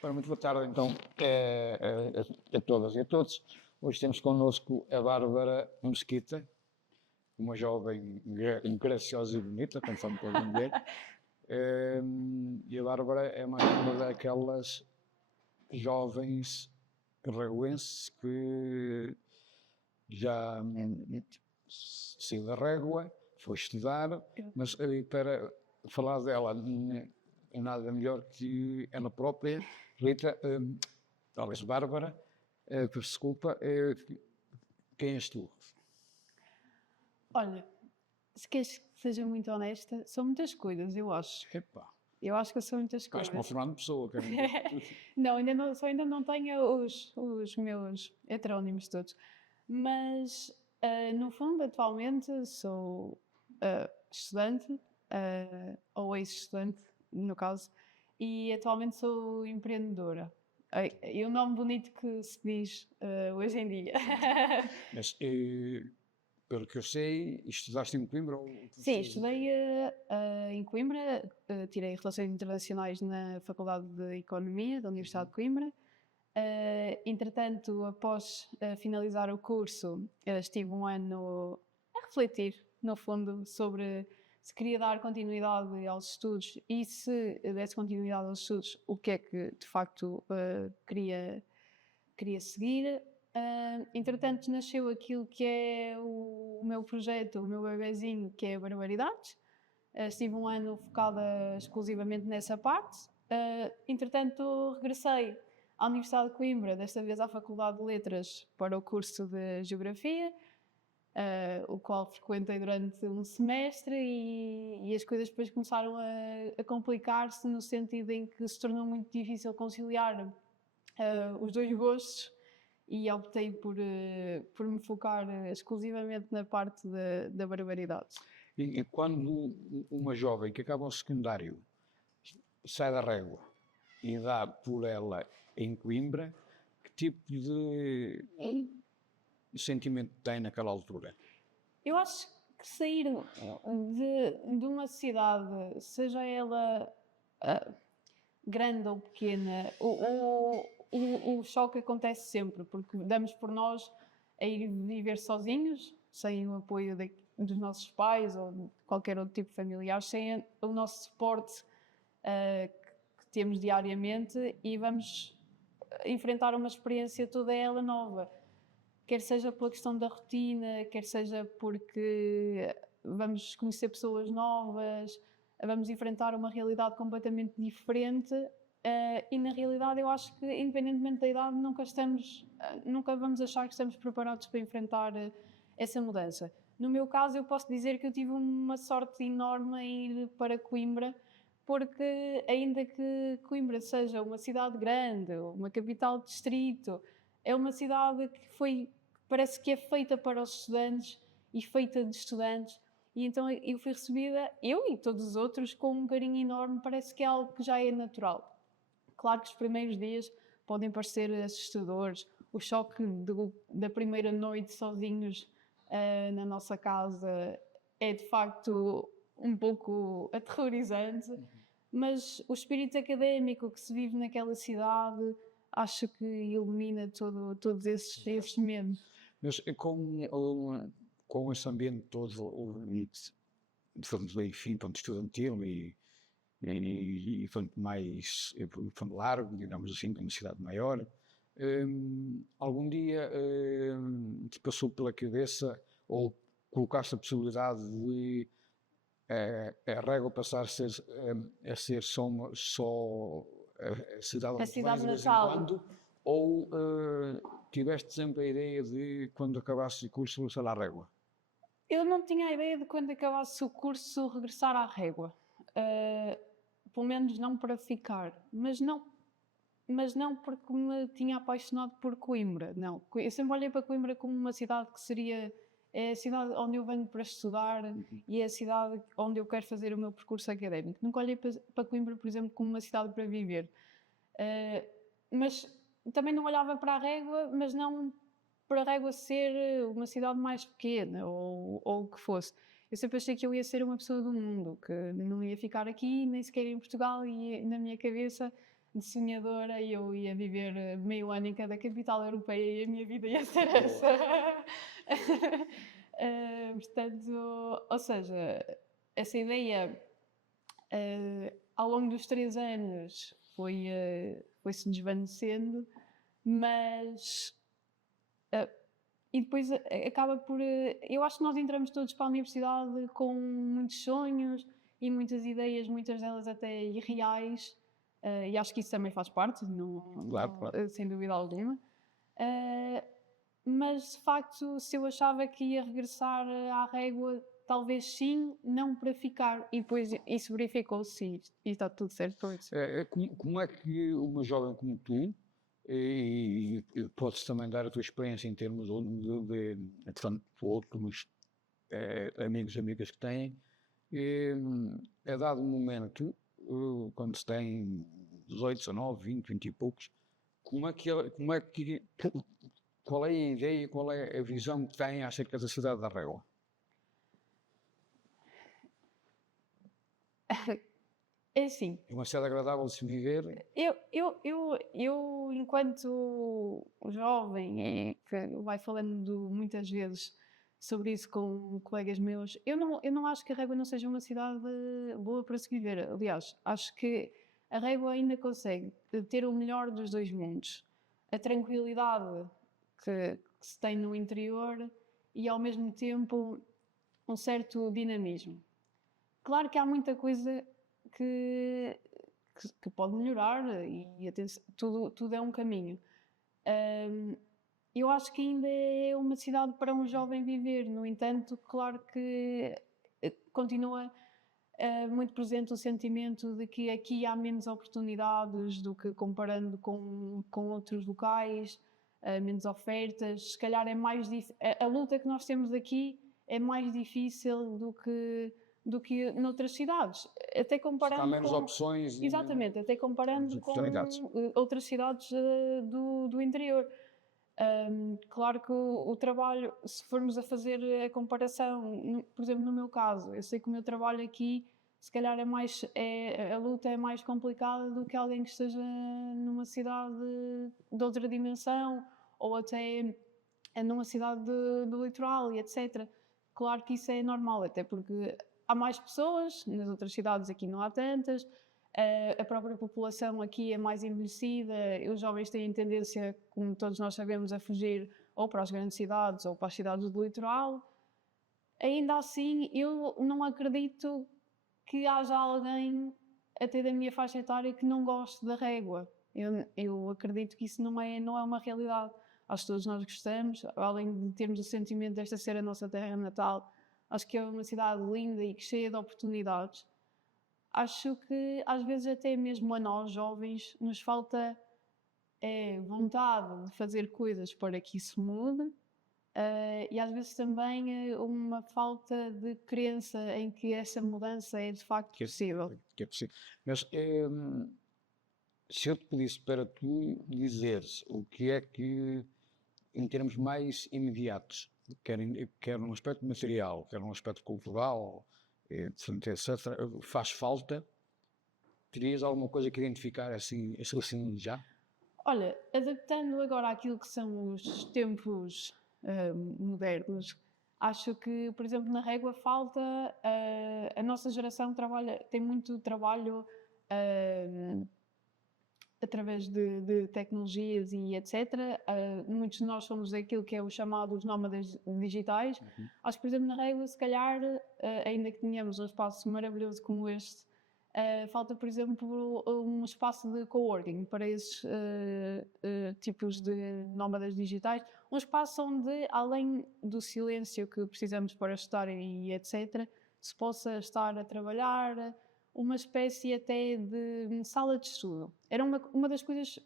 Para muito boa tarde, então, a todas e a todos. Hoje temos connosco a Bárbara Mesquita, uma jovem graciosa e bonita, conforme podem ver. E a Bárbara é mais uma daquelas jovens reguenses que já saiu da régua, foi estudar, mas para falar dela é nada melhor que ela própria. Rita, talvez Bárbara, desculpa, quem és tu? Olha, se queres que seja muito honesta, são muitas coisas, eu acho. Epá, Eu acho que são muitas estás coisas. uma Fernando Pessoa, quer dizer. Não, ainda não tenho os meus heterónimos todos. Mas, no fundo, atualmente sou estudante, ou ex-estudante, no caso, e atualmente sou empreendedora. É um nome bonito que se diz hoje em dia. Mas, pelo que eu sei, estudaste em Coimbra? Ou Sim, estudei em Coimbra, tirei Relações Internacionais na Faculdade de Economia da Universidade de Coimbra. Entretanto, após finalizar o curso, estive um ano a refletir, no fundo, sobre se queria dar continuidade aos estudos e se desse continuidade aos estudos, o que é que de facto queria seguir. Entretanto, nasceu aquilo que é o meu projeto, o meu bebezinho, que é a Barbaridades. Estive um ano focada exclusivamente nessa parte. Entretanto, regressei à Universidade de Coimbra, desta vez à Faculdade de Letras, para o curso de Geografia, o qual frequentei durante um semestre e as coisas depois começaram a complicar-se no sentido em que se tornou muito difícil conciliar os dois gostos e optei por me focar exclusivamente na parte da barbaridade. E quando uma jovem que acaba o secundário sai da régua e dá por ela em Coimbra, que tipo de sentimento tem naquela altura? Eu acho que sair de uma cidade, seja ela grande ou pequena, o choque acontece sempre, porque damos por nós a ir viver sozinhos, sem o apoio dos nossos pais ou de qualquer outro tipo de familiar, sem o nosso suporte que temos diariamente, e vamos enfrentar uma experiência toda ela nova. Quer seja pela questão da rotina, quer seja porque vamos conhecer pessoas novas, vamos enfrentar uma realidade completamente diferente, e na realidade eu acho que, independentemente da idade, nunca vamos achar que estamos preparados para enfrentar essa mudança. No meu caso, eu posso dizer que eu tive uma sorte enorme em ir para Coimbra, porque ainda que Coimbra seja uma cidade grande, uma capital de distrito, é uma cidade que parece que é feita para os estudantes e feita de estudantes, e então eu fui recebida, eu e todos os outros, com um carinho enorme. Parece que é algo que já é natural. Claro que os primeiros dias podem parecer assustadores, o choque da primeira noite sozinhos na nossa casa é de facto um pouco aterrorizante, mas o espírito académico que se vive naquela cidade acho que ilumina todos esses medos. Mas com esse ambiente todo, enfim, pronto, estudantil e mais largo, digamos assim, como cidade maior, algum dia te passou pela cabeça ou colocaste a possibilidade de a régua passar a ser só a cidade onde tu vais de vez em quando, ou tiveste sempre a ideia de, quando acabasse o curso, regressar à régua? Eu não tinha a ideia de, quando acabasse o curso, regressar à régua. Pelo menos não para ficar, mas não porque me tinha apaixonado por Coimbra, não. Eu sempre olhei para Coimbra como uma cidade que seria a cidade onde eu venho para estudar e é a cidade onde eu quero fazer o meu percurso académico. Nunca olhei para Coimbra, por exemplo, como uma cidade para viver. Mas também não olhava para a Régua, mas não para a Régua ser uma cidade mais pequena ou o que fosse. Eu sempre achei que eu ia ser uma pessoa do mundo, que não ia ficar aqui, nem sequer em Portugal, e na minha cabeça de sonhadora e eu ia viver meio ano em cada capital europeia e a minha vida ia ser essa. Portanto, ou seja, essa ideia ao longo dos 3 anos foi-se desvanecendo, mas e depois acaba por. Eu acho que nós entramos todos para a universidade com muitos sonhos e muitas ideias, muitas delas até irreais, e acho que isso também faz parte, Claro. sem dúvida alguma. Mas de facto, se eu achava que ia regressar à régua, talvez sim, não para ficar. E depois isso verificou-se e está tudo certo com isso. Como é que uma jovem como tu, e podes também dar a tua experiência em termos de outros amigos e amigas que têm, é dado um momento, quando se tem 18, 19, 20, 20 e poucos, qual é a ideia, qual é a visão que têm acerca da cidade da Régua? É assim. É uma cidade agradável de se viver? Eu enquanto jovem, que vai falando muitas vezes sobre isso com colegas meus, eu não acho que a Régua não seja uma cidade boa para se viver. Aliás, acho que a Régua ainda consegue ter o melhor dos 2 mundos. A tranquilidade que se tem no interior e, ao mesmo tempo, um certo dinamismo. Claro que há muita coisa que pode melhorar e atenção, tudo é um caminho. Eu acho que ainda é uma cidade para um jovem viver, no entanto, claro que continua muito presente o sentimento de que aqui há menos oportunidades do que comparando com outros locais, menos ofertas, se calhar é mais a luta que nós temos aqui é mais difícil do que noutras cidades, até comparando há menos opções. Exatamente, até comparando com outras cidades do interior. Claro que o trabalho, se formos a fazer a comparação, por exemplo, no meu caso, eu sei que o meu trabalho aqui, se calhar a luta é mais complicada do que alguém que esteja numa cidade de outra dimensão ou até numa cidade do litoral e etc. Claro que isso é normal, até porque há mais pessoas, nas outras cidades aqui não há tantas, a própria população aqui é mais envelhecida, os jovens têm tendência, como todos nós sabemos, a fugir ou para as grandes cidades ou para as cidades do litoral. Ainda assim, eu não acredito que haja alguém, até da minha faixa etária, que não goste da Régua. Eu acredito que isso não é uma realidade. Acho que todos nós gostamos, além de termos o sentimento desta ser a nossa terra natal, acho que é uma cidade linda e cheia de oportunidades. Acho que às vezes até mesmo a nós, jovens, nos falta vontade de fazer coisas para que isso mude e às vezes também uma falta de crença em que essa mudança é de facto possível. Que é possível. Mas se eu te pedisse para tu dizeres o que é que, em termos mais imediatos, quer num aspecto material, quer num aspecto cultural, etc., faz falta, terias alguma coisa que identificar assim já? Olha, adaptando agora àquilo que são os tempos modernos, acho que, por exemplo, na Régua falta, a nossa geração tem muito trabalho através de tecnologias e etc. Muitos de nós somos aquilo que é o chamado os nómadas digitais. Acho que, por exemplo, na Régua, se calhar, ainda que tenhamos um espaço maravilhoso como este, falta, por exemplo, um espaço de coworking para esses tipos de nómadas digitais. Um espaço onde, além do silêncio que precisamos para estudar e etc., se possa estar a trabalhar, uma espécie até de sala de estudo. Era uma das coisas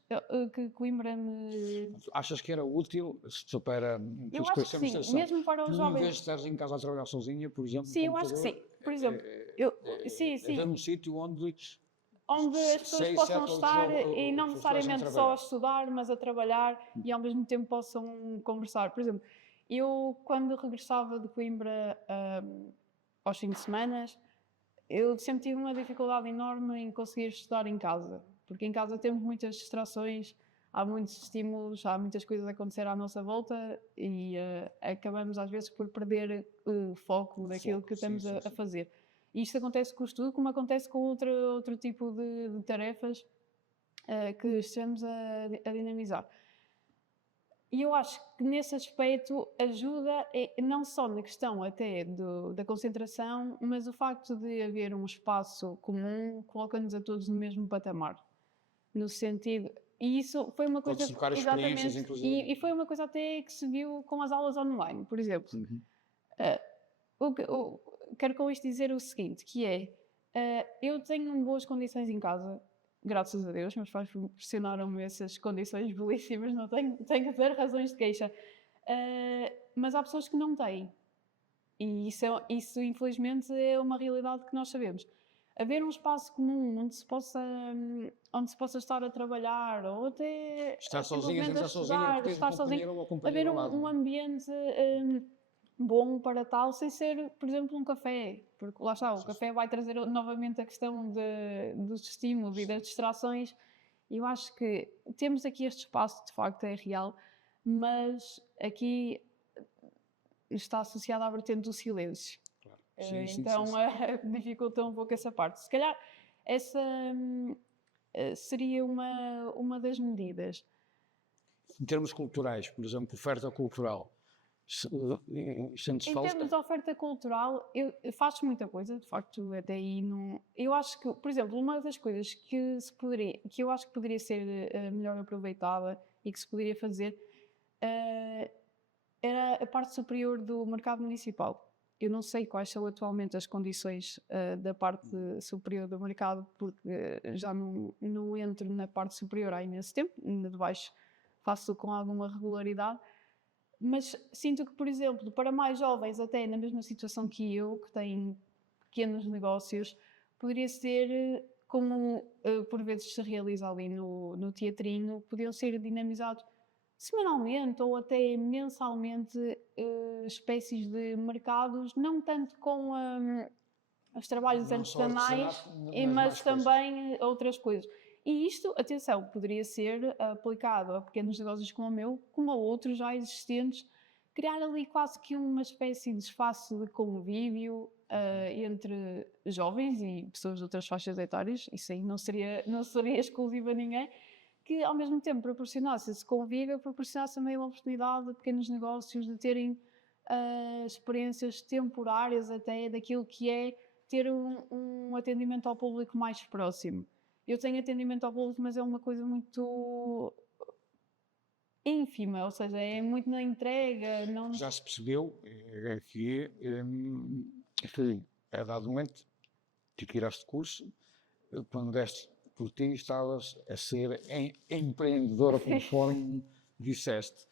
que Coimbra me... Achas que era útil para... Eu acho que sim, mesmo para os jovens. Em vez de estares em casa a trabalhar sozinha, por exemplo, sim, eu acho que sim. Por exemplo, sim. haver um sítio onde as pessoas possam estar e não necessariamente só a estudar, mas a trabalhar e ao mesmo tempo possam conversar. Por exemplo, eu quando regressava de Coimbra aos fins de semana, eu sempre tive uma dificuldade enorme em conseguir estudar em casa, porque em casa temos muitas distrações, há muitos estímulos, há muitas coisas a acontecer à nossa volta e acabamos às vezes por perder o foco daquilo que estamos a fazer. E isto acontece com o estudo, como acontece com outro tipo de tarefas que estamos a dinamizar. E eu acho que nesse aspecto ajuda, não só na questão até da concentração, mas o facto de haver um espaço comum coloca-nos a todos no mesmo patamar. No sentido. E isso foi uma coisa. Pode-se trocar experiências, Exatamente. inclusive. E foi uma coisa até que se viu com as aulas online, por exemplo. Uhum. Quero com isto dizer o seguinte, que é, eu tenho boas condições em casa, graças a Deus, meus pais proporcionaram-me essas condições belíssimas, não tenho zero razões de queixa, mas há pessoas que não têm, e isso infelizmente é uma realidade que nós sabemos. Haver um espaço comum onde se possa estar a trabalhar, ou até Estar sozinha, simplesmente a estudar, porque tens estar um sozinho, companheiro ou uma haver companheira ao lado. um ambiente bom para tal, sem ser, por exemplo, um café, porque lá está, o café vai trazer novamente a questão dos estímulos e das distrações, e eu acho que temos aqui este espaço, de facto é real, mas aqui está associado à vertente do silêncio. Claro. Sim, Então dificulta um pouco essa parte. Se calhar essa seria uma das medidas. Em termos culturais, por exemplo, oferta cultural, sentes Em falta? termos de oferta cultural, faz-se muita coisa, de facto, até aí não. Eu acho que, por exemplo, uma das coisas que eu acho que poderia ser melhor aproveitada e que se poderia fazer era a parte superior do mercado municipal. Eu não sei quais são atualmente as condições da parte superior do mercado, porque já não entro na parte superior há imenso tempo, na de baixo faço com alguma regularidade, mas sinto que, por exemplo, para mais jovens, até na mesma situação que eu, que têm pequenos negócios, poderia ser, como por vezes se realiza ali no teatrinho, podiam ser dinamizados semanalmente ou até mensalmente espécies de mercados, não tanto com os trabalhos Não só artesanais, artesanato, mas mais coisas. também outras coisas. E isto, atenção, poderia ser aplicado a pequenos negócios como o meu, como a outros já existentes, criar ali quase que uma espécie de espaço de convívio entre jovens e pessoas de outras faixas etárias, isso aí não seria exclusivo a ninguém, que ao mesmo tempo proporcionasse esse convívio, proporcionasse também uma oportunidade de pequenos negócios de terem experiências temporárias até daquilo que é ter um atendimento ao público mais próximo. Eu tenho atendimento ao público, mas é uma coisa muito ínfima, ou seja, é muito na entrega. Não... Já se percebeu que enfim, é dado um momento que tiraste curso, quando deste por ti estavas a ser empreendedora, conforme disseste.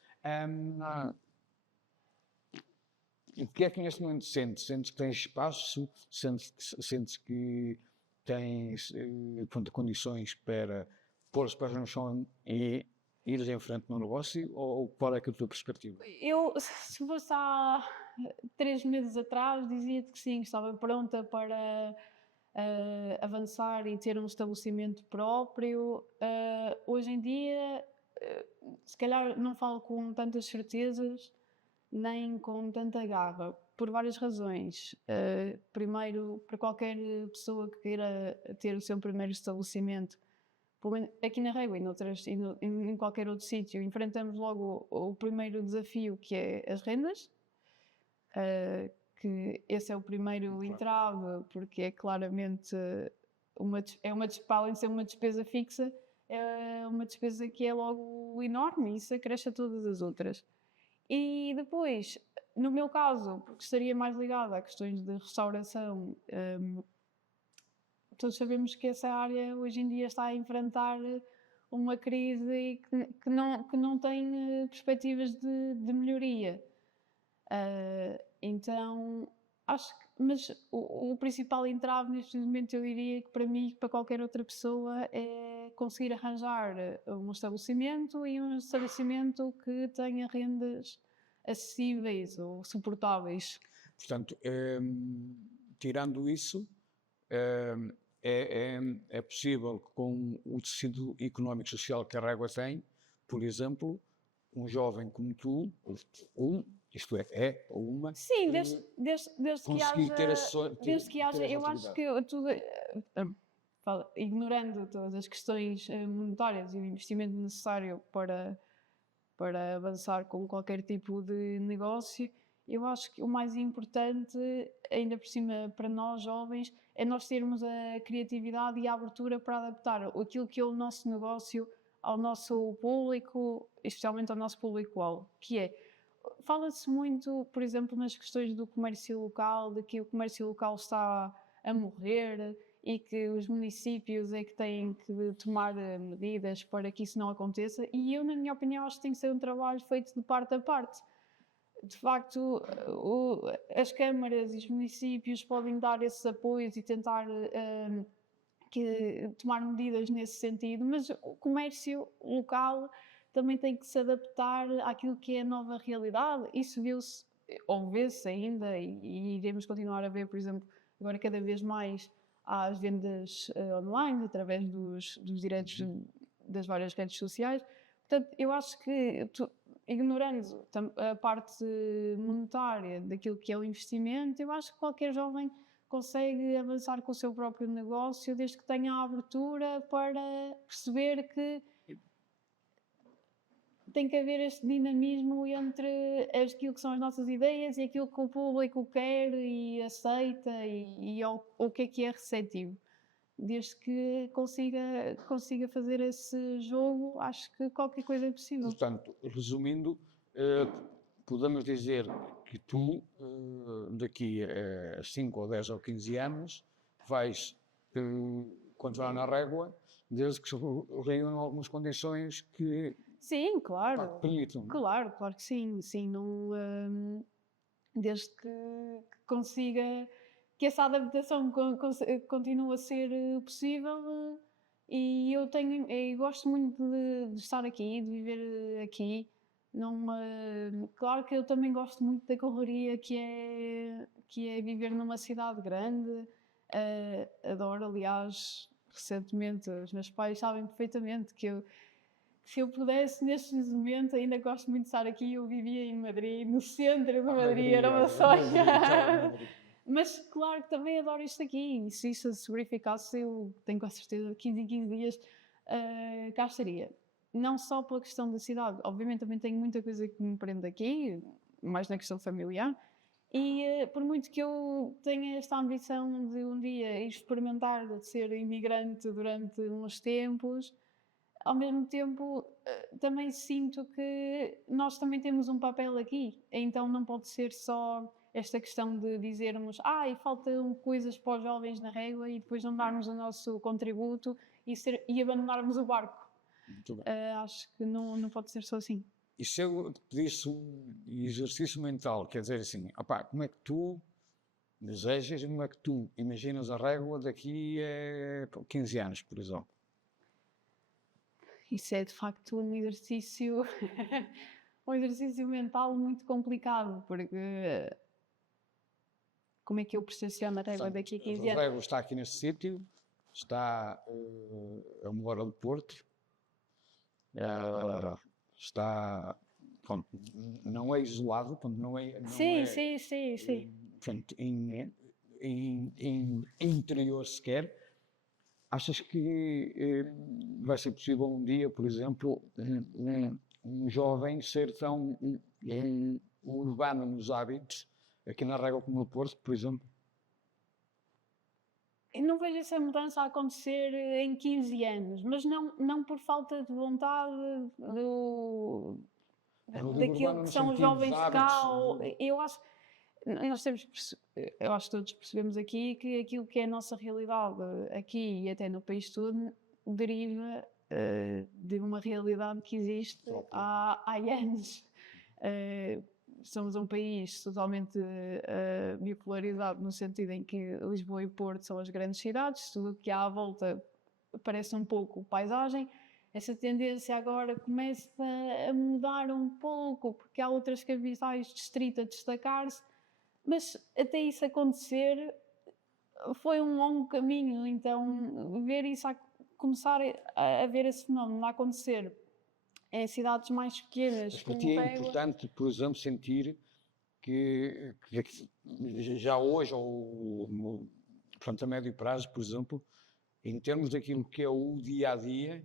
O que é que neste momento sentes? Sentes que tens espaço? Sentes que tens condições para pôr os pés no chão e ires em frente no negócio? Ou qual é que é a tua perspectiva? Eu, se fosse há 3 meses atrás, dizia-te que sim, estava pronta para avançar e ter um estabelecimento próprio. Hoje em dia, se calhar não falo com tantas certezas, nem com tanta garra, por várias razões. Primeiro, para qualquer pessoa que queira ter o seu primeiro estabelecimento, aqui na Régua e em qualquer outro sítio, enfrentamos logo o primeiro desafio, que é as rendas, que esse é o primeiro entrave, porque é claramente para além de ser uma despesa fixa, é uma despesa que é logo enorme e isso acresce a todas as outras. E depois, no meu caso, porque estaria mais ligada a questões de restauração, todos sabemos que essa área hoje em dia está a enfrentar uma crise e que não tem perspectivas de melhoria. Então, acho que, mas o principal entrave neste momento, eu diria que para mim e para qualquer outra pessoa é conseguir arranjar um estabelecimento e um estabelecimento que tenha rendas acessíveis ou suportáveis. Portanto, tirando isso, é possível, com o tecido económico e social que a Régua tem, por exemplo, um jovem como tu, isto ou uma, Sim, desde que conseguir ter haja, essa, desde que haja, ter essa eu acho atividade. que tudo, ignorando todas as questões monetárias e o investimento necessário para avançar com qualquer tipo de negócio, eu acho que o mais importante, ainda por cima para nós jovens, é nós termos a criatividade e a abertura para adaptar aquilo que é o nosso negócio ao nosso público, especialmente ao nosso público-alvo, que é, fala-se muito, por exemplo, nas questões do comércio local, de que o comércio local está a morrer e que os municípios é que têm que tomar medidas para que isso não aconteça, e eu, na minha opinião, acho que tem que ser um trabalho feito de parte a parte. De facto, as câmaras e os municípios podem dar esses apoios e tentar tomar medidas nesse sentido, mas o comércio local também tem que se adaptar àquilo que é a nova realidade. Isso viu-se, ou vê-se ainda, e iremos continuar a ver, por exemplo, agora cada vez mais às vendas online, através dos direitos das várias redes sociais. Portanto, eu acho que, ignorando a parte monetária daquilo que é o investimento, eu acho que qualquer jovem consegue avançar com o seu próprio negócio desde que tenha a abertura para perceber que tem que haver este dinamismo entre aquilo que são as nossas ideias e aquilo que o público quer e aceita e o que é receptivo. Desde que consiga fazer esse jogo, acho que qualquer coisa é possível. Portanto, resumindo, podemos dizer que tu, daqui a 5 ou 10 ou 15 anos, vais continuar na Régua, desde que se reúnam algumas condições que Sim, claro. permitam. Claro que sim. Sim, não, desde que consiga, que essa adaptação continue a ser possível. E eu gosto muito de estar aqui, de viver aqui. Não, claro que eu também gosto muito da correria que é viver numa cidade grande. Adoro, aliás, recentemente, os meus pais sabem perfeitamente que se eu pudesse, neste momento, ainda gosto muito de estar aqui. Eu vivia em Madrid, no centro de Madrid, era uma sonho. Mas claro que também adoro isto aqui. E se isso se verificasse, eu tenho com a certeza 15 em 15 dias cá estaria. Não só pela questão da cidade, obviamente também tenho muita coisa que me prende aqui, mais na questão familiar. E por muito que eu tenha esta ambição de um dia ir experimentar de ser imigrante durante uns tempos, ao mesmo tempo também sinto que nós também temos um papel aqui, então não pode ser só esta questão de dizermos e faltam coisas para os jovens na Régua e depois não darmos o nosso contributo e abandonarmos o barco. Acho que não pode ser só assim. E se eu te pedisse um exercício mental, quer dizer assim, como é que tu desejas, como é que tu imaginas a Régua daqui a 15 anos, por exemplo? Isso é de facto um exercício, um exercício mental muito complicado, porque como é que eu percepciono a Régua daqui a 15 anos? A Régua está aqui neste sítio, está a 1 hora do Porto, está, pronto, não é isolado, pronto, não é. Sim. Portanto, em interior sequer. Achas que vai ser possível um dia, por exemplo, um jovem ser tão urbano nos hábitos, aqui na Régua como no Porto, por exemplo? Eu não vejo essa mudança a acontecer em 15 anos, mas não por falta de vontade daquilo que são os jovens de cá. Eu acho que todos percebemos aqui que aquilo que é a nossa realidade aqui e até no país todo deriva de uma realidade que existe há anos. Somos um país totalmente bipolarizado, no sentido em que Lisboa e Porto são as grandes cidades, tudo o que há à volta parece um pouco paisagem. Essa tendência agora começa a mudar um pouco, porque há outras capitais distritos a destacar-se, mas até isso acontecer, foi um longo caminho, então ver isso, começar a ver esse fenómeno a acontecer em cidades mais pequenas, Mas para com ti é régua. importante, por exemplo, sentir que já hoje, ou portanto, a médio prazo, por exemplo, em termos daquilo que é o dia-a-dia,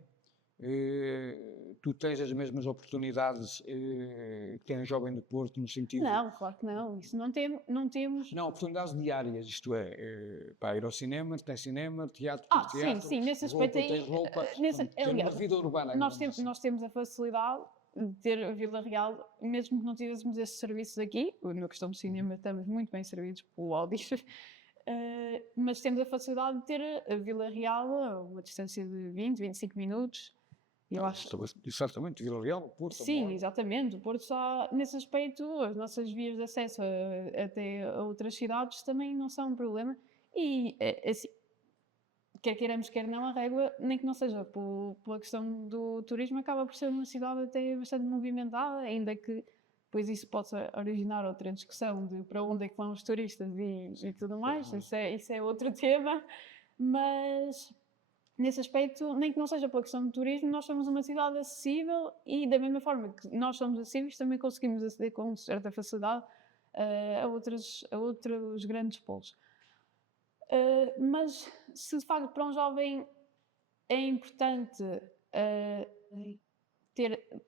tu tens as mesmas oportunidades que tem um jovem do Porto, no sentido... Não, claro que não. Isso não temos. Não, oportunidades diárias, isto é, para ir ao cinema, tem cinema, teatro, Sim, teatro, sim, nesse roupa, aspecto aí. tens roupa, ter uma Aliás, vida urbana. nós temos a facilidade de ter a Vila Real, mesmo que não tivéssemos esses serviços aqui, na questão do cinema estamos muito bem servidos pelo Audi, mas temos a facilidade de ter a Vila Real a uma distância de 20, 25 minutos. Eu acho. Exatamente, Vila Real, Porto. Sim, exatamente. O Porto está, nesse aspecto, as nossas vias de acesso até a outras cidades também não são um problema. E, assim, quer queiramos, quer não, a Régua, nem que não seja pela questão do turismo, acaba por ser uma cidade até bastante movimentada, ainda que depois isso possa originar outra discussão de para onde é que vão os turistas e tudo mais. Isso é outro tema, mas... Nesse aspecto, nem que não seja pela questão do turismo, nós somos uma cidade acessível e, da mesma forma que nós somos acessíveis, também conseguimos aceder com certa facilidade a outros grandes polos. Mas, se de facto para um jovem é importante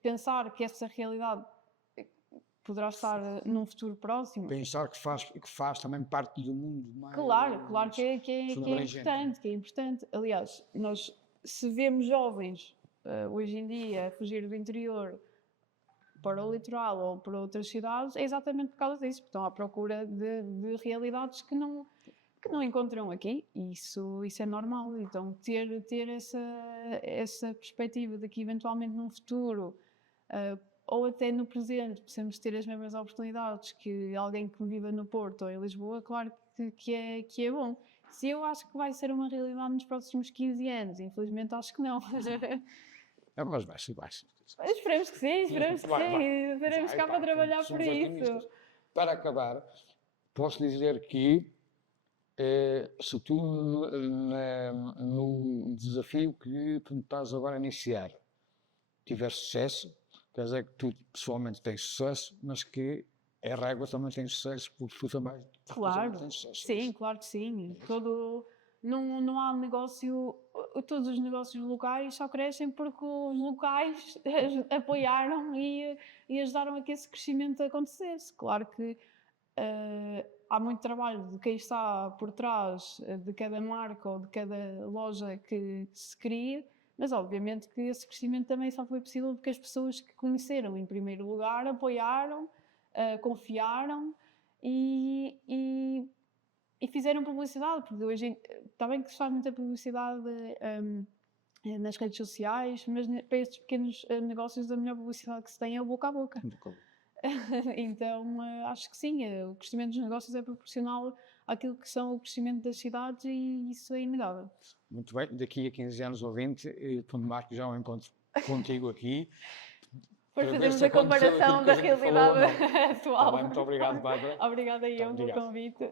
pensar que essa realidade poderá estar num futuro próximo. Pensar que faz também parte do mundo mais... Claro que é importante. Aliás, nós, se vemos jovens hoje em dia a fugir do interior para o litoral ou para outras cidades, é exatamente por causa disso, porque estão à procura de realidades que não encontram aqui. Isso é normal. Então, ter essa perspectiva de que eventualmente num futuro... ou até no presente, possamos ter as mesmas oportunidades que alguém que viva no Porto ou em Lisboa, claro que é bom. Se eu acho que vai ser uma realidade nos próximos 15 anos, infelizmente acho que não. Mas vai ser. Esperemos que sim, estaremos cá para trabalhar por isso. Para acabar, posso dizer que se tu no desafio que tu estás agora a iniciar tiver sucesso, quer dizer que tu pessoalmente tens sucesso, mas que a Régua também tem sucesso, porque tu também tens sucesso. Sim, claro que sim. Não há negócio, todos os negócios locais só crescem porque os locais apoiaram e ajudaram a que esse crescimento acontecesse. Claro que há muito trabalho de quem está por trás de cada marca ou de cada loja que se cria, mas obviamente que esse crescimento também só foi possível porque as pessoas que conheceram em primeiro lugar apoiaram, confiaram e fizeram publicidade, porque hoje está bem que se faz muita publicidade nas redes sociais, mas para estes pequenos negócios a melhor publicidade que se tem é o boca a boca. Então acho que sim, o crescimento dos negócios é proporcional àquilo que são o crescimento das cidades e isso é inegável. Muito bem, daqui a 15 anos ou 20, quando marco já um encontro contigo aqui. Depois fazemos a comparação da realidade atual. Tá bem, muito obrigado, Bárbara. Obrigada eu pelo convite.